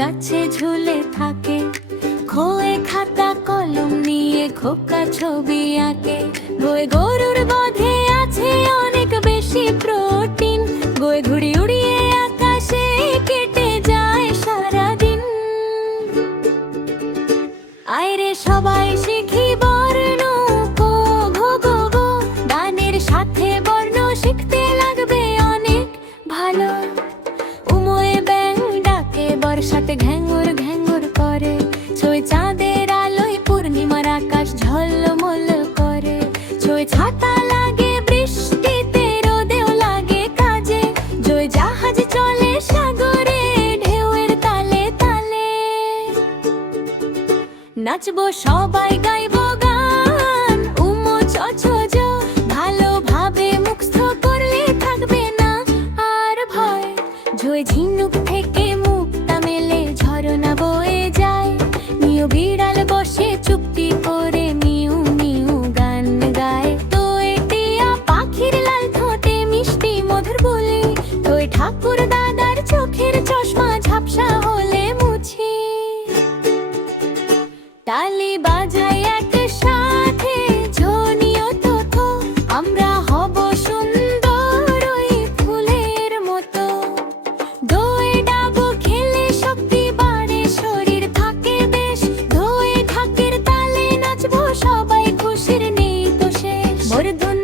গাছে ঝুলে থাকে, খোয়ে খাতা কলম নিয়ে খোকা ছবি আঁকে। গোয়ে গরুর বধে আছে অনেক বেশি প্রোটিন, গোয়ে ঘুড়ি উড়িয়ে আকাশে কেটে যায় সারাদিন। আয়রে সবাই শিখি বর্ণ ক ঘ গ ঘ, গানের সাথে বর্ণ শিখতে লাগবে অনেক ভালো। উময়ে ব্যাং ডাকে, বর্ষাতে ঘ্যাঙুর ঘ্যাঙুর করে, ছই চাঁদের আলোয় পূর্ণিমার আকাশ ঝলমল করে। ছই ছাতা লাগে বৃষ্টিতে, রোদেও লাগে কাজে, জয় জাহাজ চলে সাগরে ঢেউয়ের তালে তালে। নাচবো সবাই গাইবো গান, উমো চ ছ জ, ভালোভাবে মুখস্থ করলে থাকবে না আর ভয়। ঝই ঝিনুক থেকে মুক্তা মেলে ঝরনা বয়ে যায়, নিউ বিড়াল বসে চুপটি করে মিউ মিউ গান গায়। তোয় টিয়া পাখির লাল ঠোঁটে মিষ্টি মধুর বলে, তোয় ঠাকুর দাদার চোখের চশমা ঝাপসা হলে মুছি। তালি বাজাই একসাথে ঝনিও তো থো, আমরা হব সুন্দর ওই ফুলের মতো। দোয়ে ডাবো খেলে শক্তি বাড়ে, শরীর থাকে বেশ, ধোয়ে ঢাকের তালে নাচবো সবাই, খুশির নেই তো শেষ। বর্ধন